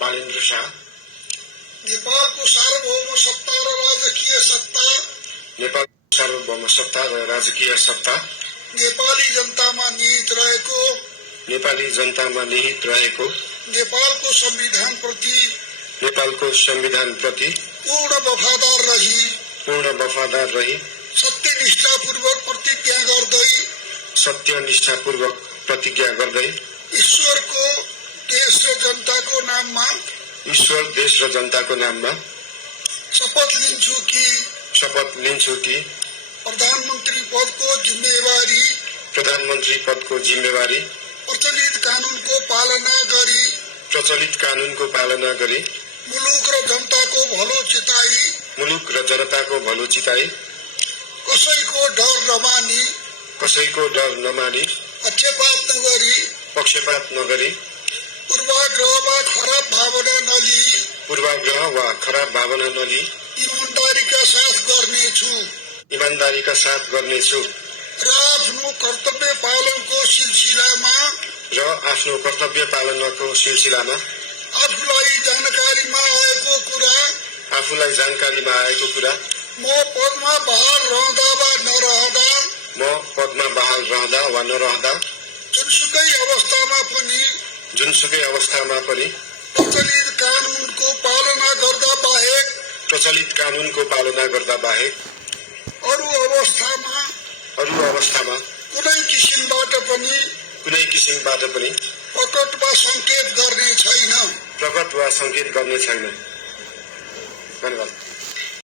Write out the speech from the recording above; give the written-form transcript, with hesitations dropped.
बालेन्द्र शाह। नेपालको सार्वभौम सत्ता र राजकीय सत्ता नेपालको सार्वभौम सत्ता र राजकीय सत्ता नेपाली जनतामा निहित रहेको नेपाली जनतामा निहित रहेको नेपालको संविधान प्रति पूर्ण वफादार रही सत्यनिष्ठापूर्वक प्रतिज्ञा गर्दै ईश्वर, देश र जनताको नाममा शपथ लिन्छु कि प्रधानमन्त्री पदको जिम्मेवारी प्रचलित कानूनको पालना गरी मुलुक र जनताको भलो चिताई कसैको डर नमानी पक्षपात नगरी पूर्वाग्रह वा खराब भावना नलिई ईमानदारीका साथ गर्नेछु र आफ्नो कर्तव्य पालनको सिलसिलामा आफूलाई जानकारीमा आएको कुरा म पदमा बहाल रहँदा वा नरहँदा जुनसुकै अवस्थामा पनि प्रचलित कानूनको पालना गर्दा बाहेक अरू अवस्थामा कुनै किसिमबाट पनि प्रकट वा संकेत गर्ने छैन। धन्यवाद।